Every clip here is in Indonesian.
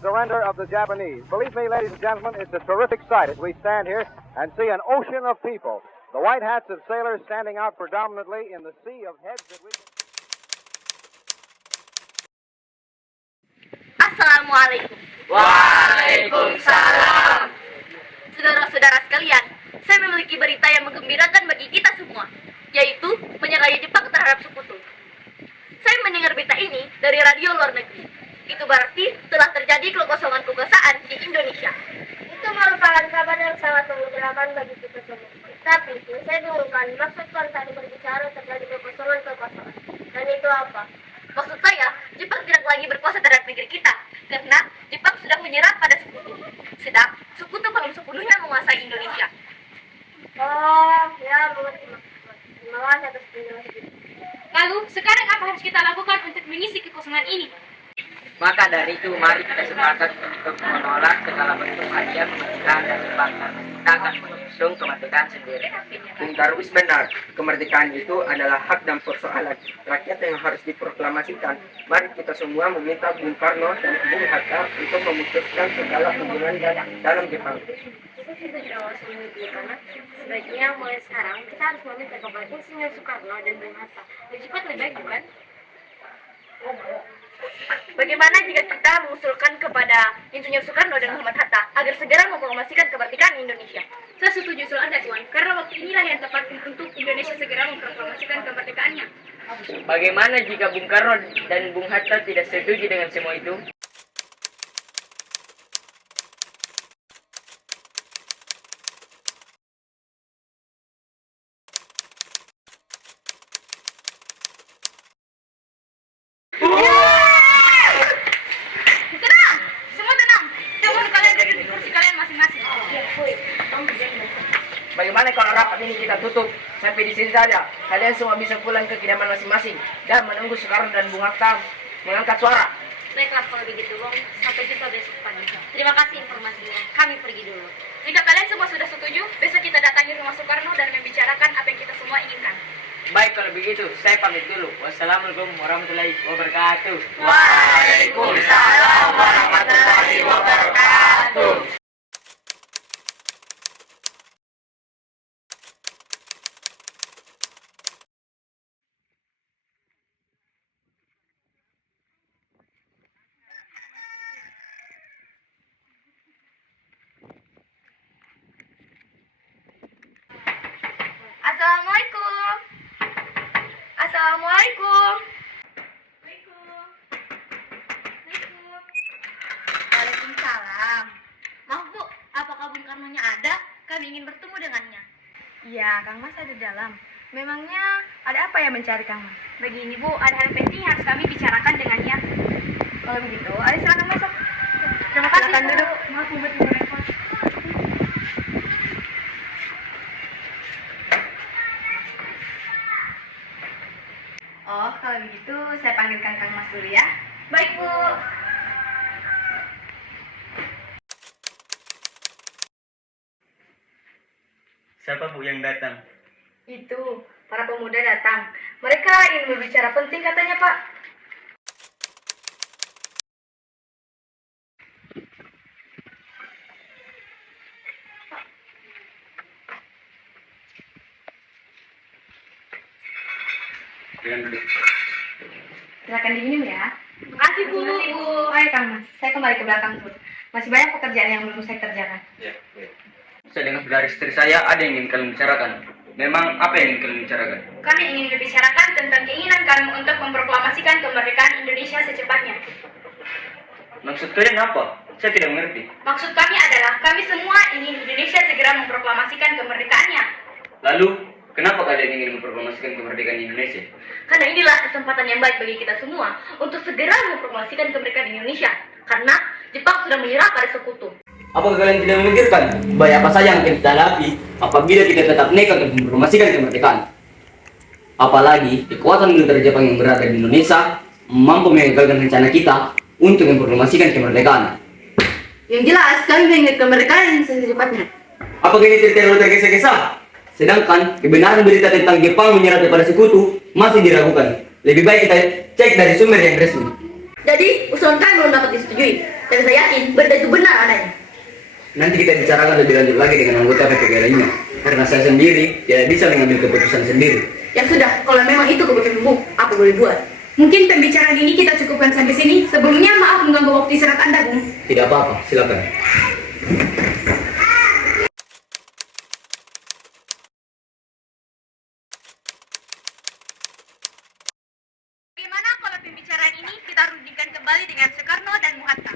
Surrender of the Japanese. Believe me, ladies and gentlemen, it's a terrific sight as we stand here and see an ocean of people. The white hats of sailors standing out predominantly in the sea of heads that we... Assalamualaikum. Waalaikumsalam. Saudara-saudara sekalian, saya memiliki berita yang menggembirakan bagi kita semua, yaitu menyerahnya Jepang terhadap sekutu. Saya mendengar berita ini dari radio luar negeri. Itu berarti telah terjadi kekosongan kekuasaan di Indonesia. Itu merupakan kabar yang sangat menggembirakan bagi kita semua. Tapi saya bingungkan, maksud Tuan tadi berbicara terjadi kekosongan. Dan itu apa? Maksud saya, Jepang tidak lagi berkuasa terhadap negeri kita, karena Jepang sudah menyerah pada sekutu. Sedang sekutu belum sepenuhnya menguasai Indonesia. Oh, ya mengerti maksud. Terima kasih atas penjelasan. Lalu, sekarang apa harus kita lakukan untuk mengisi kekosongan ini? Maka dari itu, mari kita sepakat untuk menolak segala bentuk ajian kemerdekaan dan Jepang, karena kita akan mengusung kemerdekaan sendiri. Bung Darwis benar, kemerdekaan itu adalah hak dan persoalan rakyat yang harus diproklamasikan. Mari kita semua meminta Bung Karno dan Bung Hatta untuk memutuskan segala hubungan dalam Jepang. Itu tidak awalnya karena sebaiknya mulai sekarang kita harus meminta kepada Insinyur Soekarno dan Bung Hatta. Lebih cepat lebih baik, bukan? Bagaimana jika kita mengusulkan kepada Insinyur Soekarno dan Muhammad Hatta agar segera memproklamasikan kemerdekaan Indonesia? Saya setuju usul Anda, Tuan, karena waktu inilah yang tepat untuk Indonesia segera memproklamasikan kemerdekaannya. Bagaimana jika Bung Karno dan Bung Hatta tidak setuju dengan semua itu? Tenang! Semua tenang! Saya mohon kalian duduk di kursi kalian masing-masing. Bagaimana kalau rapat ini kita tutup sampai di sini saja? Kalian semua bisa pulang ke kediaman masing-masing dan menunggu Soekarno dan Bung Hatta mengangkat suara. Baiklah kalau begitu, Bung. Sampai jumpa besok pagi. Terima kasih informasinya. Kami pergi dulu. Jika kalian semua sudah setuju, besok kita datangi rumah Soekarno dan membicarakan apa yang kita semua inginkan. Baik kalau begitu, saya pamit dulu. Wassalamualaikum warahmatullahi wabarakatuh. Waalaikumsalam warahmatullahi wabarakatuh. Assalamualaikum. Assalamualaikum. Waalaikumsalam. Maaf Bu, apakah Bung Karno-nya ada? Kami ingin bertemu dengannya. Iya, Kang Mas ada di dalam. Memangnya ada apa yang mencari Kang Mas? Begini Bu, ada hal penting yang harus kami bicarakan dengannya. Kalau begitu, ayo silakan masuk. Terima kasih Silakan Bu. duduk. Maaf Bu, ibu repot. Oh, kalau begitu saya panggilkan Kang Mas dulu ya. Baik Bu. Siapa Bu yang datang? Itu, para pemuda datang. Mereka ingin berbicara penting katanya, Pak. Silakan diminum ya. Terima kasih Bu. Ayo Kang Mas, saya kembali ke belakang dulu. Masih banyak pekerjaan yang belum saya kerjakan. Saya dengar dari istri saya ada yang ingin kalian bicarakan. Memang apa yang ingin kalian bicarakan? Kami ingin membicarakan tentang keinginan kami untuk memproklamasikan kemerdekaan Indonesia secepatnya. Maksud kalian apa? Saya tidak mengerti. Maksud kami adalah kami semua ingin Indonesia segera memproklamasikan kemerdekaannya. Lalu, kenapa kalian ingin memproklamasikan kemerdekaan Indonesia? Karena inilah kesempatan yang baik bagi kita semua untuk segera memproklamasikan kemerdekaan Indonesia. Karena Jepang sudah menyerah pada sekutu. Apakah kalian tidak memikirkan bahaya apa saja yang akan kita hadapi apabila kita tetap nekat untuk mempromosikan kemerdekaan? Apalagi kekuatan militer Jepang yang berada di Indonesia mampu mengagalkan rencana kita untuk mempromosikan kemerdekaan. Yang jelas, kami ingin kemerdekaan secepatnya. Apakah ini terlalu tergesa-gesa? Sedangkan kebenaran berita tentang Jepang menyerah kepada sekutu masih diragukan. Lebih baik kita cek dari sumber yang resmi. Jadi, usulan kami belum dapat disetujui. Dan saya yakin berita itu benar adanya. Nanti kita bicarakan lebih lanjut lagi dengan anggota PPK lainnya. Karena saya sendiri tidak bisa mengambil keputusan sendiri. Ya sudah, kalau memang itu keputusanmu, apa boleh buat? Mungkin pembicaraan ini kita cukupkan sampai sini. Sebelumnya maaf mengganggu waktu istirahat Anda, Bung. Tidak apa-apa, silakan. Bagaimana kalau pembicaraan ini kita rundingkan kembali dengan Soekarno dan Muhatta?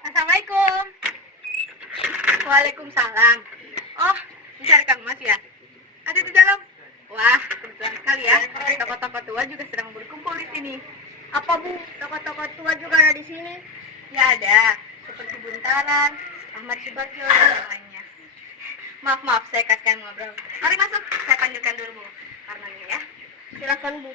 Assalamualaikum. Waalaikumsalam. Oh, mencari Kang Mas ya? Ada di dalam. Wah, kebetulan sekali ya. Tokoh-tokoh tua juga sedang berkumpul di sini. Apa Bu? Tokoh-tokoh tua juga ada di sini? Ya ada, seperti Buntaran, Ahmad Subagio, dan yang lainnya. Maaf, saya kasihkan ngobrol. Mari masuk, saya panggilkan dulu Bu. Karnanya ya. Silakan Bu.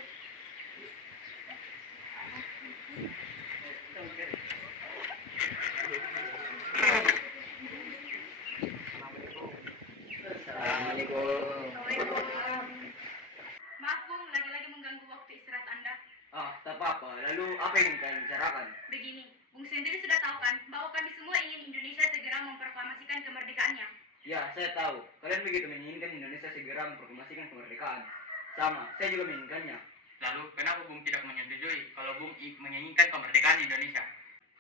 Maaf Bung, lagi-lagi mengganggu waktu istirahat Anda. Tak apa-apa. Lalu apa yang kalian bicarakan? Begini, Bung sendiri sudah tahu kan bahwa kami semua ingin Indonesia segera memproklamasikan kemerdekaannya. Ya, saya tahu. Kalian begitu menginginkan Indonesia segera memproklamasikan kemerdekaan. Sama, saya juga menginginkannya. Lalu kenapa Bung tidak menyetujui kalau Bung menginginkan kemerdekaan Indonesia?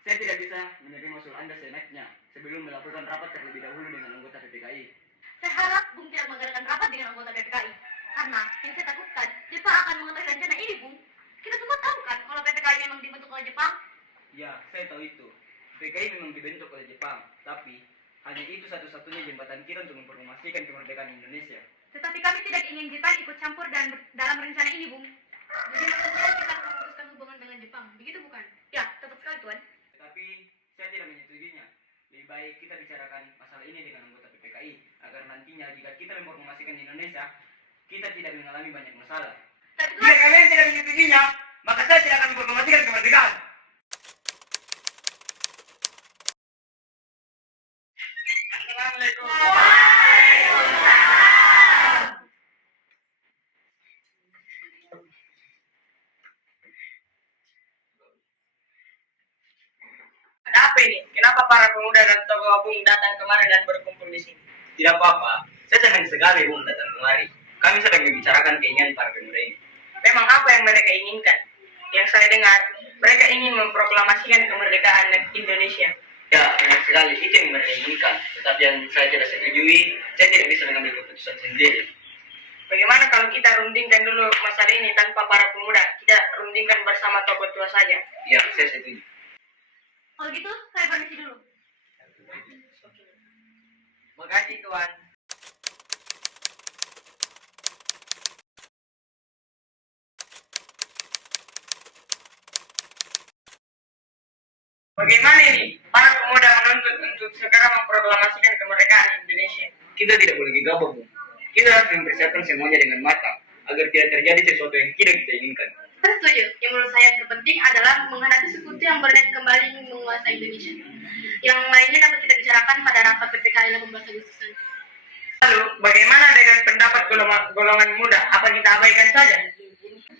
Saya tidak bisa menerima usul Anda seenaknya sebelum melakukan rapat terlebih dahulu dengan anggota PPKI. Saya harap Bung tidak mengadakan rapat dengan anggota PPKI. Karena yang saya takutkan, Jepang akan mengetahui rencana ini, Bung. Kita semua tahu kan kalau PPKI memang dibentuk oleh Jepang. Ya, saya tahu itu. PPKI memang dibentuk oleh Jepang, tapi hanya itu satu-satunya jembatan kita untuk mempromosikan kemerdekaan Indonesia. Tetapi kami tidak ingin Jepang ikut campur dalam rencana ini, Bung. Jadi maksudnya kita akan memutuskan hubungan dengan Jepang, begitu bukan? Ya, tepat sekali, Tuan. Tetapi saya tidak menyetujuinya. Lebih baik kita bicarakan masalah ini dengan anggota PPKI agar nantinya jika kita mempromosikan Indonesia, kita tidak mengalami banyak masalah. Tapi Jika Tuan, kalian tidak menyetujuinya, maka saya tidak akan mempromosikan kemerdekaan. Assalamualaikum. Ada apa ini? Kenapa para pemuda dan tokoh Bung datang kemari dan berkumpul di sini? Tidak apa-apa, saya senang sekali Bung datang kemari. Kami sedang membicarakan keinginan para pemuda ini. Memang apa yang mereka inginkan? Yang saya dengar, mereka ingin memproklamasikan kemerdekaan Indonesia. Ya, benar sekali, itu yang mereka inginkan. Tetapi yang saya tidak setujui, saya tidak bisa mengambil keputusan sendiri. Bagaimana kalau kita rundingkan dulu masalah ini tanpa para pemuda? Kita rundingkan bersama tokoh tua saja. Ya, saya setuju. kalau gitu, saya permisi dulu. Makasih Tuan. Bagaimana ini? Para pemuda menuntut untuk segera memproklamasikan kemerdekaan Indonesia. Kita tidak boleh gegabah, Bung. Kita harus mempersiapkan semuanya dengan matang, agar tidak terjadi sesuatu yang tidak kita inginkan. Saya setuju. Yang menurut saya terpenting adalah menghadapi sekutu yang berniat kembali menguasai Indonesia. Yang lainnya dapat kita bicarakan pada rapat PPKI 18 Agustus nanti. Lalu, bagaimana dengan pendapat golongan muda? Apa kita abaikan saja?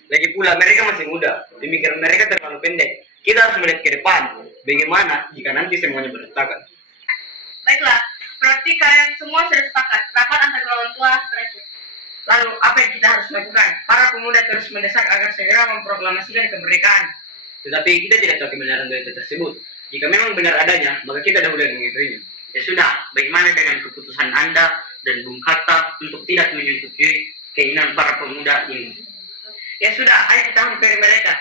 Lagi pula, mereka masih muda. Pemikiran mereka terlalu pendek. Kita harus melihat ke depan. Bagaimana jika nanti semuanya berantakan? Baiklah, berarti kalian semua sudah sepakat. Rapat antar golongan tua berakhir. Lalu, apa yang kita harus lakukan? Para pemuda terus mendesak agar segera memproklamasikan kemerdekaan. Tetapi kita tidak tahu kebenaran berita tersebut. Jika memang benar adanya, maka kita dahulu yang mengetahuinya. Ya sudah, bagaimana dengan keputusan Anda dan Bung Hatta untuk tidak menyetujui keinginan para pemuda ini? Ya sudah, ayo kita hampiri mereka.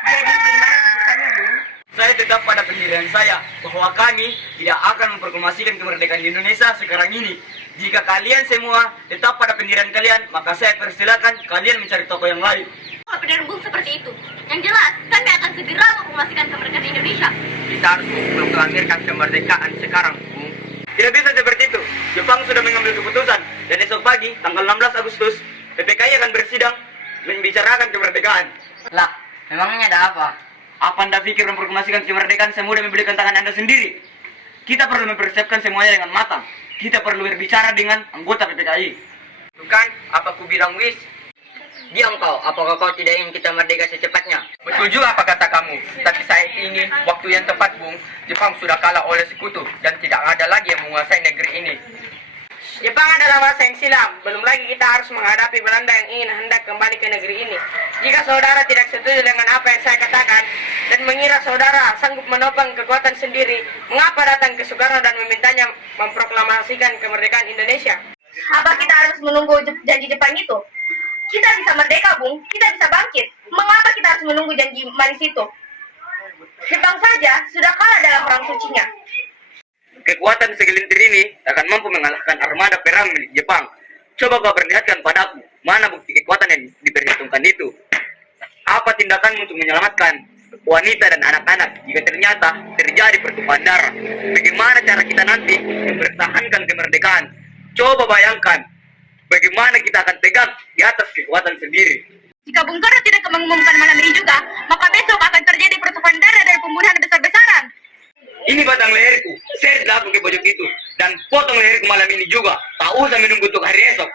Jadi, gimana keputusannya, Bung? Saya tetap pada pendirian saya bahwa kami tidak akan memproklamasikan kemerdekaan Indonesia sekarang ini. Jika kalian semua tetap pada pendirian kalian, maka saya persilakan kalian mencari tokoh yang lain. Kalau pendirian Bung seperti itu, yang jelas kami akan segera memproklamasikan kemerdekaan Indonesia. Kita harus memproklamirkan kemerdekaan sekarang, Bung. Tidak bisa seperti itu. Jepang sudah mengambil keputusan dan esok pagi, tanggal 16 Agustus, PPKI akan bersidang membicarakan kemerdekaan. Lah, memangnya ada apa? Apa Anda pikir memproklamasikan kemerdekaan semudah membelikan tangan Anda sendiri? Kita perlu mempersiapkan semuanya dengan matang. Kita perlu berbicara dengan anggota PPKI. Bukan, apa ku bilang, Wis? Diam kau, apakah kau tidak ingin kita merdeka secepatnya? Betul juga apa kata kamu, tapi saya ingin waktu yang tepat, Bung. Jepang sudah kalah oleh sekutu dan tidak ada lagi yang menguasai negeri ini. Jepang adalah masa yang silam, belum lagi kita harus menghadapi Belanda yang ingin hendak kembali ke negeri ini. Jika saudara tidak setuju dengan apa yang saya katakan dan mengira saudara sanggup menopang kekuatan sendiri, mengapa datang ke Soekarno dan memintanya memproklamasikan kemerdekaan Indonesia? Apa kita harus menunggu janji Jepang itu? Kita bisa merdeka, Bung. Kita bisa bangkit. Mengapa kita harus menunggu janji manis itu? Jepang saja sudah kalah dalam perang sucinya. Kekuatan segelintir ini akan mampu mengalahkan armada perang milik Jepang. Coba kau perlihatkan padaku, mana bukti kekuatan yang diperhitungkan itu? Apa tindakanmu untuk menyelamatkan wanita dan anak-anak jika ternyata terjadi pertumpahan darah? Bagaimana cara kita nanti mempertahankan kemerdekaan? Coba bayangkan, bagaimana kita akan tegak di atas kekuatan sendiri. Jika Bung Karno tidak mengumumkan malam ini juga, maka besok akan terjadi pertumpahan darah dan pembunuhan besar-besaran. Ini batang leherku, seret langsung ke pojok itu, dan potong leherku malam ini juga. Tak usah menunggu untuk hari esok.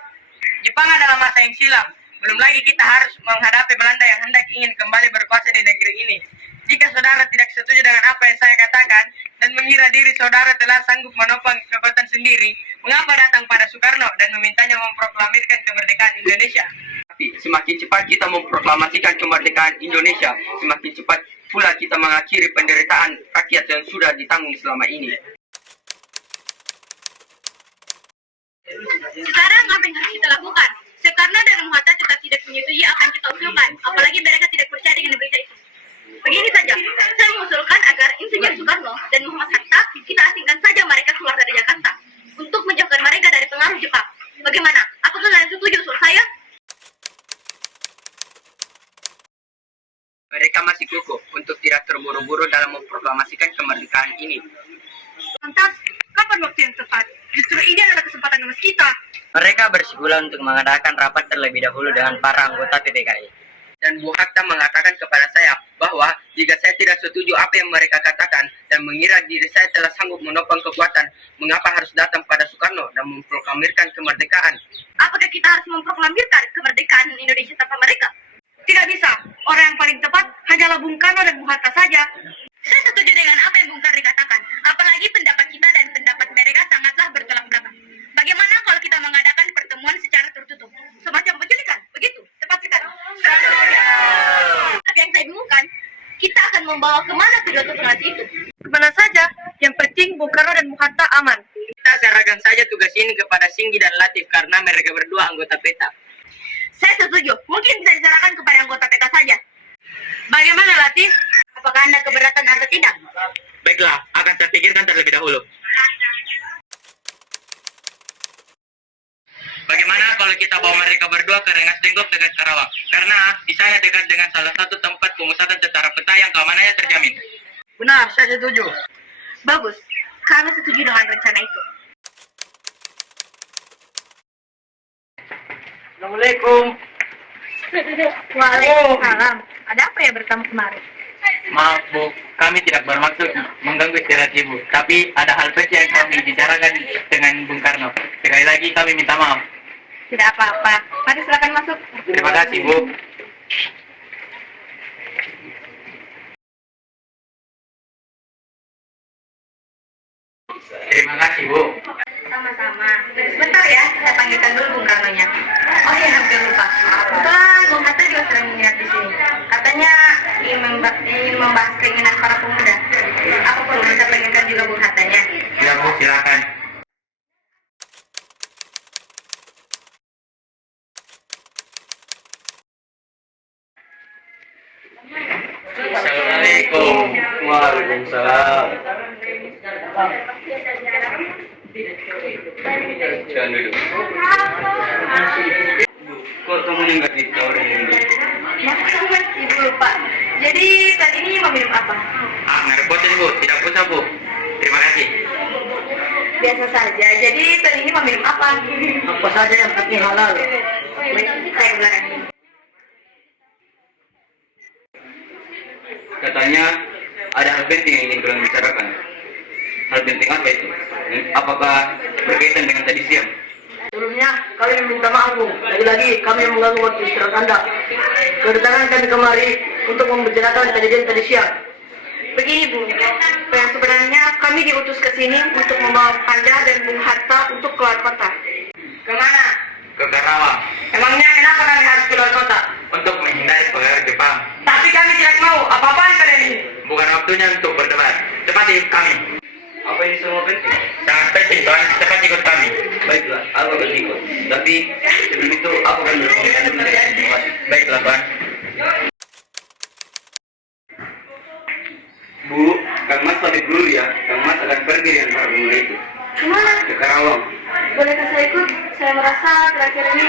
Jepang adalah masa yang silam. Belum lagi kita harus menghadapi Belanda yang hendak ingin kembali berkuasa di negeri ini. Jika saudara tidak setuju dengan apa yang saya katakan dan mengira diri saudara telah sanggup menopang kekuatan sendiri, mengapa datang pada Soekarno dan memintanya memproklamirkan kemerdekaan Indonesia? Tapi semakin cepat kita memproklamasikan kemerdekaan Indonesia, semakin cepat pula kita mengakhiri penderitaan rakyat yang sudah ditanggung selama ini. Sekarang apa yang harus kita lakukan? Soekarno dan Bung Hatta tetap tidak menyetujui apa yang kita usulkan, apalagi mereka tidak percaya dengan berita itu. Begini saja, saya mengusulkan agar Insinyur Soekarno dan Muhammad Hatta kita asingkan saja mereka keluar dari Jakarta untuk menjauhkan mereka dari pengaruh Jepang. Bagaimana? Apakah kalian setuju usul saya? Mereka masih kukuh untuk tidak terburu-buru dalam memproklamasikan kemerdekaan ini. Lantas, kapan waktu yang tepat? Justru ini adalah kesempatan emas kita. Mereka bersikukuh untuk mengadakan rapat terlebih dahulu dengan para anggota PPKI. Dan Bu Hatta mengatakan kepada saya bahwa jika saya tidak setuju apa yang mereka katakan dan mengira diri saya telah sanggup menopang kekuatan, mengapa harus datang pada Soekarno dan memproklamirkan kemerdekaan? Apakah kita harus memproklamirkan kemerdekaan Indonesia tanpa mereka? Tidak bisa. Orang yang paling tepat hanyalah Bung Karno dan Bung Hatta saja. Saya setuju dengan apa yang Bung Karno katakan. Apalagi pendapat kita dan pendapat mereka sangatlah bertolak belakang. Bagaimana kalau kita mengadakan pertemuan secara tertutup? Semacam penculikan, begitu? Tepat sekali. Tapi yang saya bingungkan, kita akan membawa kemana kedua tokoh itu? Kemana saja, yang penting Bung Karno dan Bung Hatta aman. Kita serahkan saja tugas ini kepada Singgi dan Latif karena mereka berdua anggota PETA. Saya setuju, mungkin bisa diserahkan kepada anggota PETA saja. Bagaimana Latif? Apakah Anda keberatan atau tidak? Baiklah, akan saya pikirkan terlebih dahulu. Bagaimana kalau kita bawa mereka berdua ke Rengas Dengklok dekat Karawang? Karena di sana dekat dengan salah satu tempat pemusatan tentara peta yang keamanannya terjamin. Benar, saya setuju. Bagus, kami setuju dengan rencana itu. Assalamualaikum. Waalaikumsalam. Ada apa ya bertamu kemarin? Maaf Bu, kami tidak bermaksud mengganggu istirahat Ibu, tapi ada hal penting yang kami bicarakan dengan Bung Karno. Sekali lagi kami minta maaf. Tidak apa-apa. Mari silakan masuk. Terima kasih Bu. Terima kasih Bu. Sama-sama. Sebentar ya, saya panggilkan dulu Bung Karno-nya. Oh iya, hampir lupa. Kebetulan Bung Hatta juga sedang menginap di sini. Katanya ingin membahas keinginan para pemuda. Apa perlu kita panggilkan juga Bung Hattanya? Ya Bu, silakan. Assalamualaikum. Waalaikumsalam. Jangan dulu. Kok temennya nggak ditawarin dulu? Maaf mas, ibu lupa. Jadi tadi ini mau minum apa? Ah, ngerepotin Bu, tidak usah Bu. Terima kasih. Biasa saja. Jadi tadi ini mau minum apa? Apa saja yang penting halal. Oh iya betul, saya ke belakang. Katanya ada hal penting yang ingin kalian bicarakan. Hal penting apa itu? Apakah berkaitan dengan tadi siang? Sebelumnya kami meminta maaf Bu. Lagi-lagi kami yang mengganggu waktu istirahat Anda. Kedatangan kami kemari untuk membicarakan kejadian tadi siang. Begini Bu, yang sebenarnya kami diutus ke sini untuk membawa Anda dan Bung Hatta untuk keluar kota. Kemana? Ke Karawang Emangnya kenapa kami harus keluar kota? untuk menghindari pengaruh Jepang. Tapi kami tidak mau. Apa-apaan kalian ini? Bukan waktunya untuk berdebat. Cepat ikut kami. Apa ini semua penting? Sangat penting Tuan, cepat ikut kami. Baiklah, aku akan ikut. Tapi sebelum itu aku akan berkomunikasi dengan informasi. Baiklah Tuan. Bu, Kang Mas pamit dulu ya. Kang Mas akan pergi dengan para pemuda itu Kemana? ke Karawang. Bolehkah saya ikut? Saya merasa terakhir ini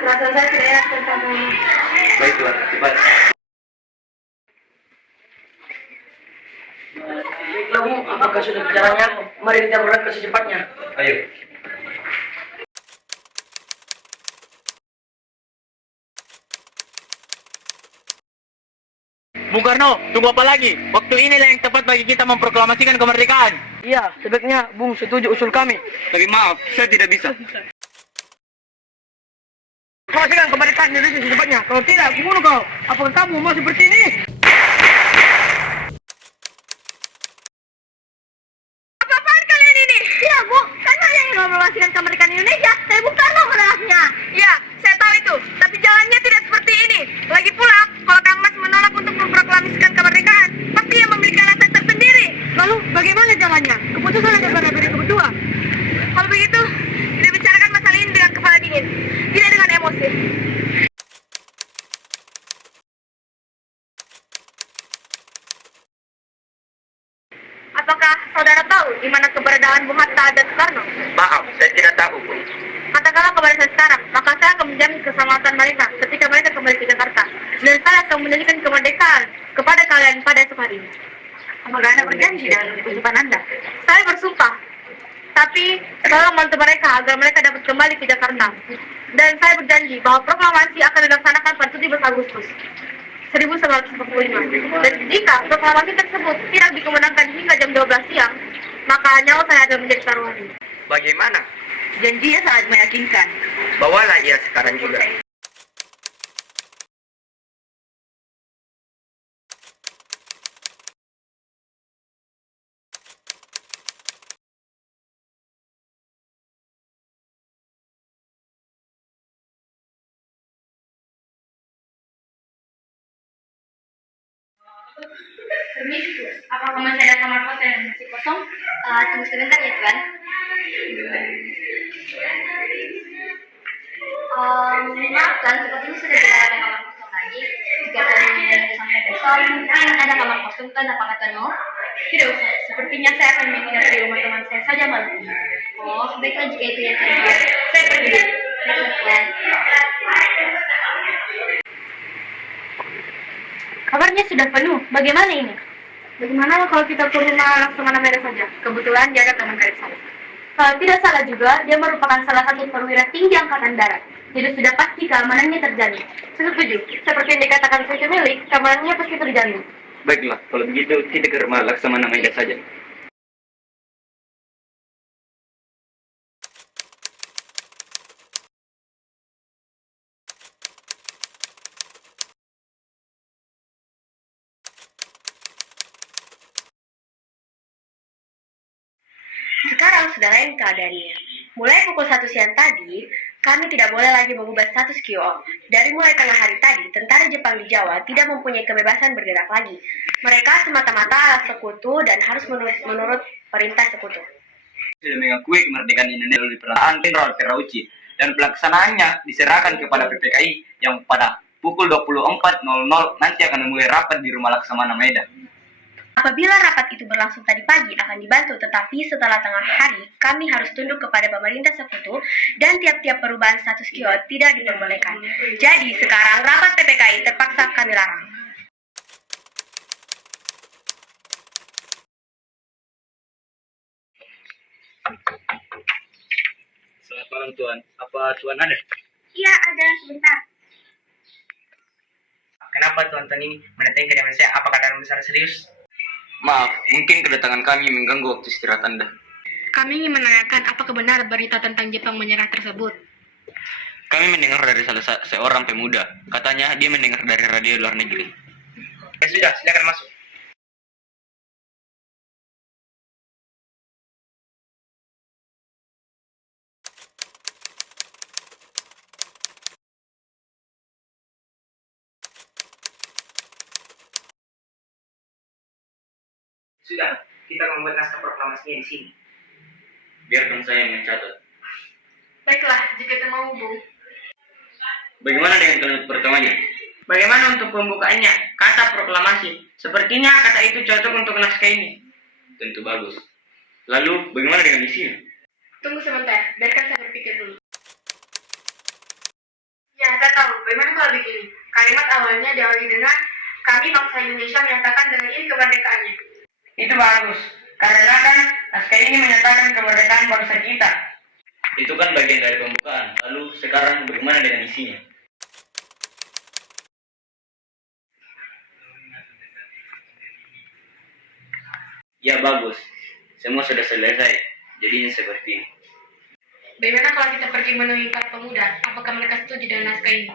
perasaan saya tidak enak tentang ini. Baiklah, cepat. Baiklah Bu, apakah sudah caranya? Mari kita berangkat secepatnya. Ayo. Bung Karno, tunggu apa lagi? Waktu inilah yang tepat bagi kita memproklamasikan kemerdekaan. Iya, sebaiknya Bung setuju usul kami. Tapi maaf, saya tidak bisa. Proklamasikan kemerdekaan Indonesia secepatnya. Kalau tidak, bunuh kau. Apakah kamu mau seperti ini? Apa-apaan kalian ini? Ya Bu, kan saya yang memproklamasikan kemerdekaan Indonesia. Saya Bung Karno menolaknya. Ya, saya tahu itu. Tapi jalannya tidak seperti ini. Lagi pula, kalau Kang Mas menolak untuk memproklamasikan kemerdekaan, pasti ia memiliki alasan tersendiri. Lalu bagaimana jalannya? Keputusan ada pada diri berdua. Kalau begitu, kita bicarakan masalah ini dengan kepala dingin, tidak dengan emosi. Apakah saudara tahu di mana keberadaan Bung Hatta dan Soekarno? Maaf, saya tidak tahu Bu. Katakanlah kepada saya sekarang, maka saya akan menjamin keselamatan mereka ketika mereka kembali ke Jakarta. Dan saya akan menjanjikan kemerdekaan kepada kalian pada esok hari. Apakah Anda berjanji dengan ucapan Anda? Saya bersumpah. Tapi tolong bantu mereka agar mereka dapat kembali ke Jakarta. Dan saya berjanji bahwa proklamasi akan dilaksanakan pada 17 Agustus 1945. Dan jika proklamasi tersebut tidak dikemenangkan hingga jam 12 siang, maka nyawa saya akan menjadi taruhan. Bagaimana? Janjinya sangat meyakinkan. Bawalah ia sekarang juga. Permisi, apakah masih ada kamar hotel yang masih kosong? Tunggu sebentar ya Tuan. Maaf Tuan, sepertinya sudah tidak ada kamar kosong lagi. Jika Tuan ingin sampai besok, mungkin ada kamar kosong Tuan, apakah Tuan mau? Tidak usah, sepertinya saya akan menginap di rumah teman saya saja malam ini. Oh, baiklah jika itu yang saya mau. Saya pergi dulu. Baiklah Tuan. Kabarnya sudah penuh. Bagaimana ini? Bagaimana kalau kita ke rumah Laksamana Medan saja? Kebetulan dia ada teman karib saya. Kalau tidak salah juga, dia merupakan salah satu perwira tinggi Angkatan Darat. Jadi sudah pasti keamanannya terjamin. Saya setuju. Seperti yang dikatakan saya milik, keamanannya pasti terjamin. Baiklah, kalau begitu kita ke rumah Laksamana Medan saja. Sekarang sudah lain keadaannya. Mulai pukul 1 siang tadi, kami tidak boleh lagi mengubah status QO. Dari mulai tengah hari tadi, tentara Jepang di Jawa tidak mempunyai kebebasan bergerak lagi. Mereka semata-mata alat sekutu dan harus menurut perintah sekutu. Sudah mengakui kemerdekaan Indonesia melalui pernyataan Jenderal Terauchi dan pelaksanaannya diserahkan kepada PPKI yang pada pukul 24.00 nanti akan memulai rapat di rumah Laksamana Medan. Apabila rapat itu berlangsung tadi pagi akan dibantu, tetapi setelah tengah hari kami harus tunduk kepada pemerintah sekutu dan tiap-tiap perubahan status quo tidak diperbolehkan. Jadi sekarang rapat PPKI terpaksa kami larang. Selamat malam Tuan. Apa Tuan ada? Iya, ada sebentar. Kenapa Tuan ini mendatangi kediaman saya? Apakah dalam besar serius? Maaf, mungkin kedatangan kami mengganggu waktu istirahat Anda. Kami ingin menanyakan apakah benar berita tentang Jepang menyerah tersebut. Kami mendengar dari seorang pemuda. Katanya dia mendengar dari radio luar negeri. Ya sudah, silakan masuk. Sudah, kita akan membuat naskah proklamasinya di sini. Biarkan saya yang mencatat. Baiklah, jika itu mau, Bung. Bagaimana dengan kalimat pertamanya? Bagaimana untuk pembukaannya? Kata proklamasi. Sepertinya kata itu cocok untuk naskah ini. Tentu bagus. Lalu, bagaimana dengan isinya? Tunggu sebentar, biarkan saya berpikir dulu. Ya, saya tahu. Bagaimana kalau begini? Kalimat awalnya diawali dengan kami bangsa Indonesia menyatakan dengan ini kemerdekaannya. Itu bagus. Karena kan naskah ini menyatakan kemerdekaan bangsa kita. Itu kan bagian dari pembukaan. Lalu, sekarang bagaimana dengan isinya? Ya bagus, semua sudah selesai. Jadinya seperti ini. Bagaimana kalau kita pergi menemui para pemuda? Apakah mereka setuju dengan naskah ini?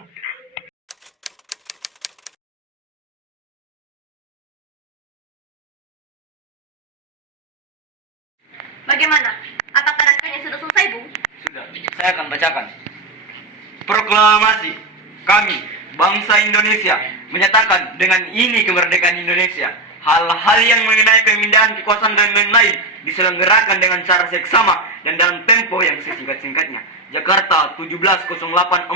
Bagaimana? Apakah naskahnya sudah selesai, Bung? Sudah, saya akan bacakan. Proklamasi kami, bangsa Indonesia, menyatakan dengan ini kemerdekaan Indonesia. Hal-hal yang mengenai pemindahan kekuasaan dan lain-lain diselenggarakan dengan cara seksama dan dalam tempo yang sesingkat-singkatnya. Jakarta 17.08.45,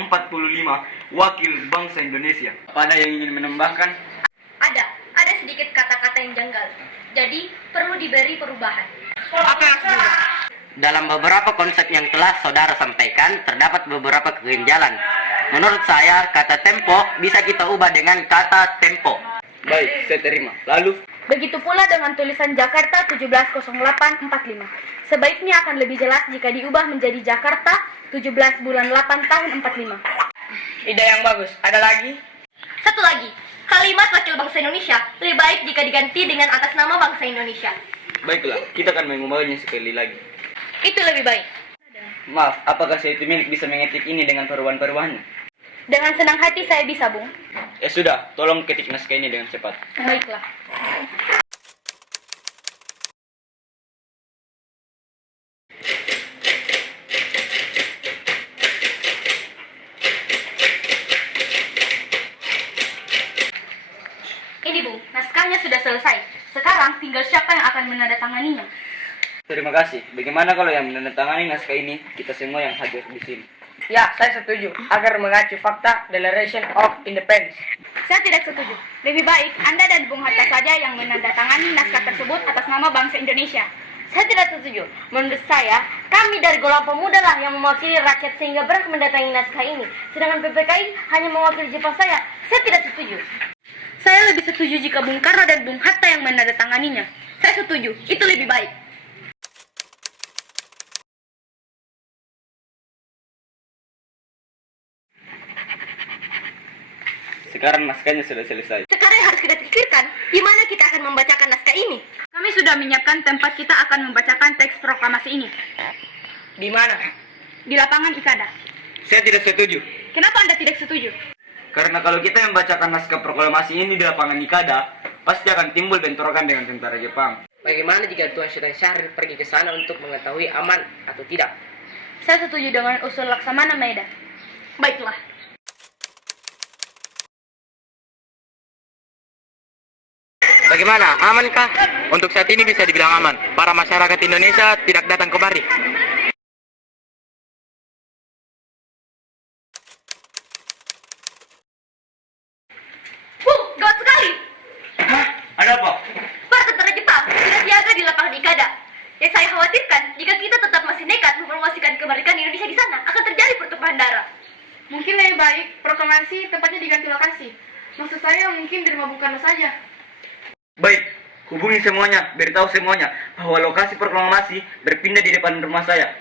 Wakil Bangsa Indonesia. Apa ada yang ingin menambahkan? Ada sedikit kata-kata yang janggal. Jadi, perlu diberi perubahan. Apa yang sudah? Dalam beberapa konsep yang telah saudara sampaikan, terdapat beberapa keganjalan. Menurut saya, kata tempo bisa kita ubah dengan kata tempo. Baik, saya terima. Lalu? Begitu pula dengan tulisan Jakarta 17.08.45. Sebaiknya akan lebih jelas jika diubah menjadi Jakarta 17 bulan 8 tahun 45. Ide yang bagus. Ada lagi? Satu lagi, kalimat wakil bangsa Indonesia lebih baik jika diganti dengan atas nama bangsa Indonesia. Baiklah, kita akan mengubahnya sekali lagi. Itu lebih baik. Maaf, apakah saya itu milik bisa mengetik ini dengan perubahan-perubahannya? Dengan senang hati saya bisa, Bung. Ya sudah, tolong ketik naskah ini dengan cepat. Baiklah. Ini, Bung, naskahnya sudah selesai. Sekarang tinggal siapa yang akan menandatanganinya. Terima kasih. Bagaimana kalau yang menandatangani naskah ini kita semua yang hadir di sini? Ya, saya setuju. Agar mengacu fakta Declaration of Independence. Saya tidak setuju. Lebih baik Anda dan Bung Hatta saja yang menandatangani naskah tersebut atas nama bangsa Indonesia. Saya tidak setuju. Menurut saya, kami dari golongan pemuda lah yang mewakili rakyat sehingga berhak mendatangi naskah ini. Sedangkan PPKI hanya mewakili Jepang saya. Saya tidak setuju. Saya lebih setuju jika Bung Karno dan Bung Hatta yang menandatanganinya. Saya setuju. Itu lebih baik. Sekarang naskahnya sudah selesai. Sekarang yang harus kita pikirkan, di mana kita akan membacakan naskah ini. Kami sudah menyiapkan tempat kita akan membacakan teks proklamasi ini. Di mana? Di lapangan Ikada. Saya tidak setuju. Kenapa Anda tidak setuju? Karena kalau kita membacakan naskah proklamasi ini di lapangan Ikada, pasti akan timbul bentrokan dengan tentara Jepang. Bagaimana jika Tuan Sultan Syahrir pergi ke sana untuk mengetahui aman atau tidak? Saya setuju dengan usul Laksamana Maeda. Baiklah. Bagaimana? Amankah? Untuk saat ini bisa dibilang aman. Para masyarakat Indonesia tidak datang kemari. Bung, gawat sekali. Hah? Ada apa? Para Yang saya khawatirkan, jika kita tetap masih nekat mempromosikan kemerdekaan Indonesia di sana, akan terjadi pertumpahan darah. Mungkin lebih baik proklamasi tempatnya diganti lokasi. Maksud saya mungkin di rumah Bung Karno saja. Baik, hubungi semuanya, beritahu semuanya bahwa lokasi proklamasi berpindah di depan rumah saya.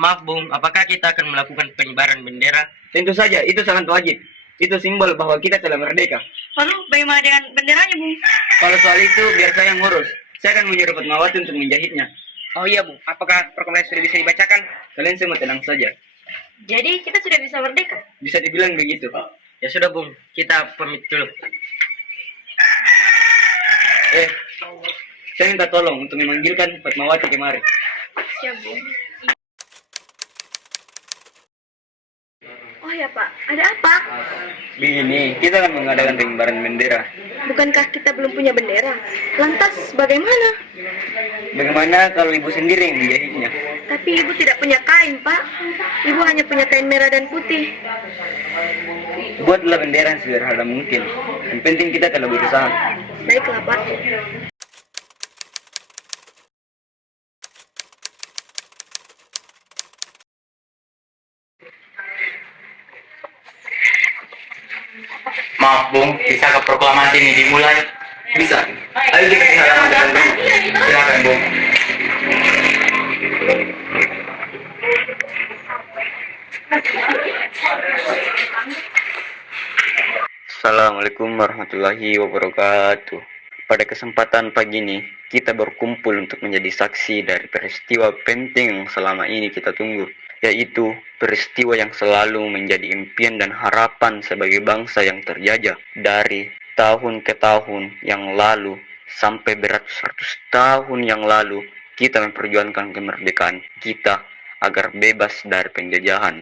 Maaf Bung, apakah kita akan melakukan pengibaran bendera? Tentu saja, itu sangat wajib. Itu simbol bahwa kita telah merdeka. Lalu bagaimana dengan benderanya, Bung? Kalau soal itu, biar saya yang ngurus. Saya akan menyuruh Fatmawati untuk menjahitnya. Oh iya, Bu. Apakah proklamasi sudah bisa dibacakan? Kalian semua tenang saja. Jadi kita sudah bisa merdeka. Bisa dibilang begitu. Ya sudah Bung, kita pamit dulu. Saya minta tolong untuk memanggilkan Fatmawati kemari. Siap, Bung. Oh ya Pak, ada apa? Begini, kita akan mengadakan pengibaran bendera. Bukankah kita belum punya bendera? Lantas bagaimana? Bagaimana kalau ibu sendiri yang menjahitnya? Tapi ibu tidak punya kain, Pak. Ibu hanya punya kain merah dan putih. Buatlah bendera yang sederhana mungkin. Yang penting kita telah berusaha. Baiklah, Pak. Maaf Bung, bisakah proklamasi ini dimulai? Bisa. Ayo kita ke halaman depan dulu. Silakan Bung. Assalamualaikum warahmatullahi wabarakatuh. Pada kesempatan pagi ini, kita berkumpul untuk menjadi saksi dari peristiwa penting yang selama ini kita tunggu, yaitu peristiwa yang selalu menjadi impian dan harapan sebagai bangsa yang terjajah dari tahun ke tahun yang lalu sampai beratus-ratus tahun yang lalu. Kita memperjuangkan kemerdekaan kita agar bebas dari penjajahan.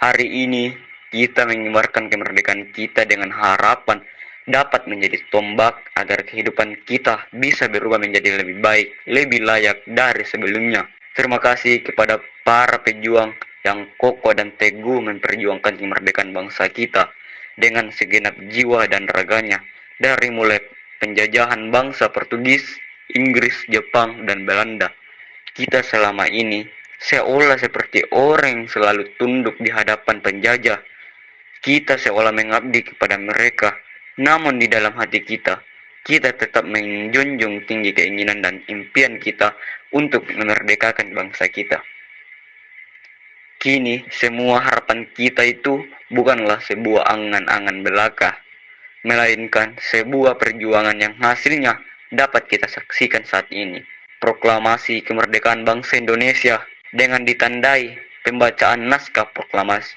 Hari ini kita mengibarkan kemerdekaan kita dengan harapan dapat menjadi tombak agar kehidupan kita bisa berubah menjadi lebih baik, lebih layak dari sebelumnya. Terima kasih kepada para pejuang yang kokoh dan teguh memperjuangkan kemerdekaan bangsa kita dengan segenap jiwa dan raganya, dari mulai penjajahan bangsa Portugis, Inggris, Jepang, dan Belanda. Kita selama ini seolah seperti orang yang selalu tunduk di hadapan penjajah. Kita seolah mengabdi kepada mereka, namun di dalam hati kita tetap menjunjung tinggi keinginan dan impian kita untuk memerdekakan bangsa kita. Kini semua harapan kita itu bukanlah sebuah angan-angan belaka, melainkan sebuah perjuangan yang hasilnya dapat kita saksikan saat ini. Proklamasi kemerdekaan bangsa Indonesia dengan ditandai pembacaan naskah proklamasi.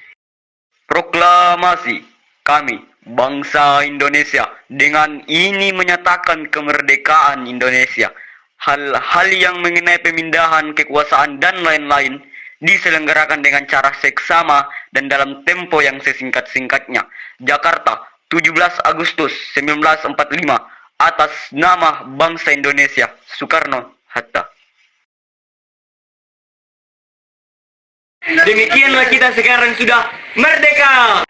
Proklamasi kami, bangsa Indonesia, dengan ini menyatakan kemerdekaan Indonesia. Hal-hal yang mengenai pemindahan kekuasaan dan lain-lain diselenggarakan dengan cara seksama dan dalam tempo yang sesingkat-singkatnya. Jakarta, 17 Agustus 1945, atas nama bangsa Indonesia, Soekarno-Hatta. Demikianlah kita sekarang sudah merdeka.